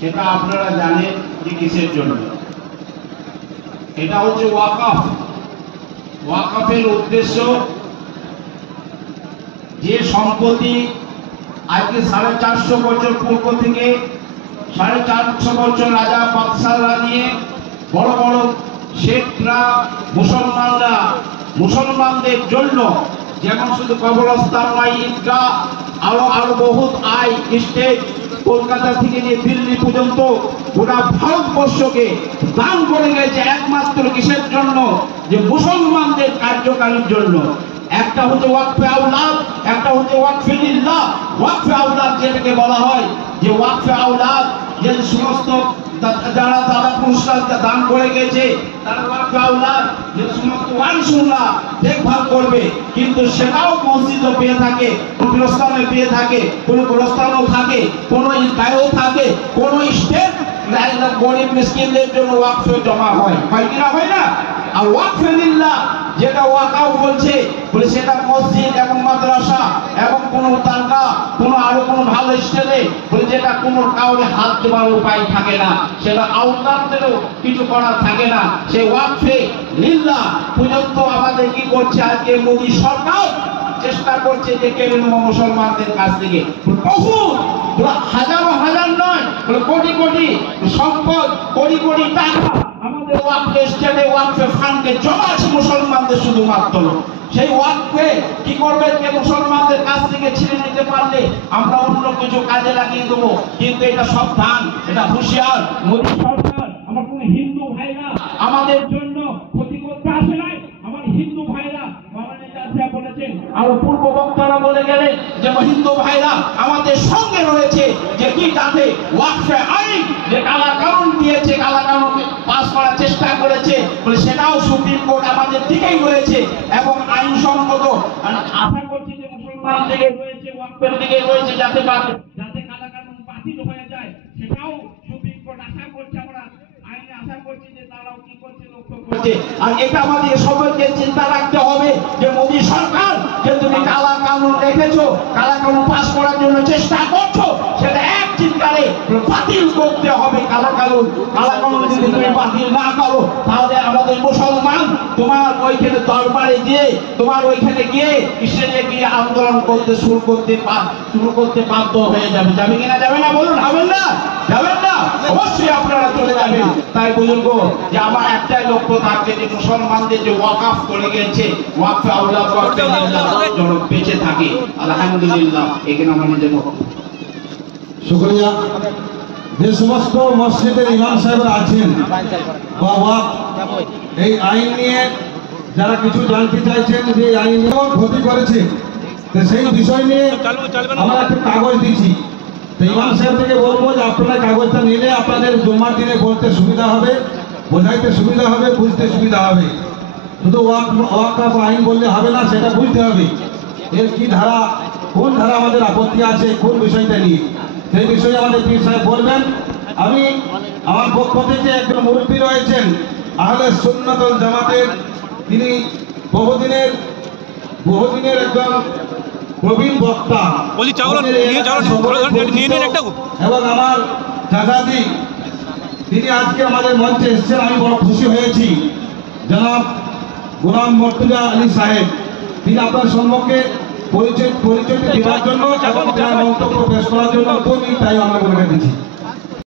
সেটা আপনারা জানেন যে কিসের জন্য। এটা হচ্ছে ওয়াকফ। ওয়াকফের উদ্দেশ্য যে সম্পত্তি আজকে 450 বছর পূর্ব থেকে 450 বছর রাজা বাদশাহরা নিয়ে বড় বড় শেখরা মুসলমানদের জন্য যেমন শুধু কবরস্থান নয়, ঈদগাহ, আরো বহুত আয় স্টেট কলকাতা থেকে নিয়ে দিল্লি পর্যন্ত গোটা ভারতবর্ষকে দান করে গেছে একমাত্র কিসের জন্য? যে মুসলমানদের কার্যকারীর জন্য। একটা হচ্ছে ওয়াকফে আওলাদ, একটা হচ্ছে ওয়াকফে লিল্লাহ। ওয়াকফে আওলাদ যেটাকে বলা হয় যে ওয়াকফে আওলাদ, যে সমস্ত যারা দাদা পুরুষরা দান করে গেছে তারা ওয়াকফে আওলাদ, যে সমস্ত ওয়ারিসুল্লাহ দেখভাল করবে। কিন্তু সেটাও মসজিদও পেয়ে থাকে, গোরস্থানে পেয়ে থাকে, কোনো গোরস্থানও থাকে, কোনো গায়েও থাকে, কোনো স্টেট গরিব মিসকিনদের জন্য ওয়াকফে জমা হয়, হয় কিনা হয় না? আর ওয়াকফে লিল্লাহ যেটা ওয়াকফ বলছে বলে সেটা মসজিদ এবং মাদ্রাসা এবং কোনো দরগা, কোনো আরো কোনো ভালো স্টেলে বলে যেটা কোনো কাউরে হাত দেওয়ার উপায় থাকে না, সেটা আওলাদদেরও কিছু করার থাকে না, সেই ওয়াকফে লিল্লাহ পর্যন্ত আমাদের কি করছে আজকে মোদী সরকার চেষ্টা করছে যে কেড়ে নেব মুসলমানদের কাছ থেকে। বহু হাজারো হাজার নয়, কোটি কোটি সম্পদ, কোটি কোটি টাকা আমাদের ওয়াকফে স্টেটে ওয়াকফে ফান্ডে জমা আছে মুসলমানদের শুধুমাত্র। সেই ওয়াকফে কি করবে? যে মুসলমানদের কাছ থেকে ছিনে নিতে পারলে আমরা অন্য কিছু কাজে লাগিয়ে দেবো। কিন্তু এটা সাবধান, এটা হুঁশিয়ার মোদী সরকার। আমার কোন হিন্দু ভাইরা আমাদের জন্য ক্ষতি করতে আসে নাই। আমার হিন্দু ভাইরা বলেছেন, আর পূর্ব বক্তারা বলে গেলেন যে হিন্দু ভাইরা আমাদের সঙ্গে রয়েছে। যে কি তাতে ওয়াকফে আইন যে কালা কানুন দিয়েছে, কালা কানুন পাস করার চেষ্টা করেছে বলে সেটাও সুপ্রিম কোর্ট আমাদের দিকেই রয়েছে এবং আইনসম্মত। আশা করছি যে মুসলমান দিকে রয়েছে, ওয়াকফের দিকে রয়েছে, যাতে কালা কানুন বাতিল হয়ে যায় সেটাও সুপ্রিম কোর্ট আশা করছে। আমরা আইনে আশা করছি যে তারাও কি করছে, লক্ষ্য করছে। আর এটা আমাদের সবাইকে চিন্তা রাখতে হবে যে মোদী সরকার যে তুমি কালা কানুন রেখেছো, কালা কানুন পাস করার জন্য চেষ্টা করছো, সেটা এক চিন্তারে বাতিল করতে হবে। কালা কানুন যদি তুমি বাতিল না করো তাহলে আমাদের মুসলমান তোমার ওইখানে দরবারে গিয়ে, তোমার ওইখানে গিয়ে স্টেজে গিয়ে আন্দোলন করতে শুরু করতে বাধ্য হয়ে যাবে। যাবে কিনা? যাবে না? বলুন, হবেন না? যাবেন না? অবশ্যই আপনারা চলে যাবেন। তাই বুঝুন যে আমার একটাই লক্ষ্য থাকবে যে মুসলমানদের যে ওয়াকফ করে গেছে, ওয়াকফে আওলাদ, ওয়াকফে লিল্লাহ যেন বেঁচে থাকে। আলহামদুলিল্লাহ। এখানে আমার নিজের শুকরিয়া। যে সমস্ত মসজিদের ইমাম সাহেবরা আছেন বা ওয়াকফ এই আইন নিয়ে যারা কিছু জানতে চাইছেন যে আইন কেমন ক্ষতি করেছে, সেই বিষয় নিয়ে আমরা একটা কাগজ দিচ্ছি। ইমাম সাহেব থেকে বলবো যে আপনারা কাগজটা নিলে আপনাদের জমার দিনে বলতে সুবিধা হবে, বোঝাইতে সুবিধা হবে, বুঝতে সুবিধা হবে। শুধু ওয়াকফ আইন বললে হবে না, সেটা বুঝতে হবে এর কি ধারা, কোন ধারা আমাদের আপত্তি আছে, কোন বিষয়টা নিয়ে, সেই বিষয়ে আমাদের পীর সাহেব বলবেন। আমি আমার পক্ষ থেকে একজন মুরব্বী রয়েছেন আহলে সুন্নাত ওয়াল জামাতের, তিনি বহুদিনের একজন প্রবীণ বক্তা এবং আমার চাচাজি, তিনি আজকে আমাদের মঞ্চে এসেছেন। আমি বড় খুশি হয়েছি। জনাব গোলাম মর্তুজা আলী সাহেব, তিনি আপনার সম্মুখে পরিচয় দেওয়ার জন্য এবং মন্তব্য পেশ করার জন্য, তাই আমরা বলে দিচ্ছি।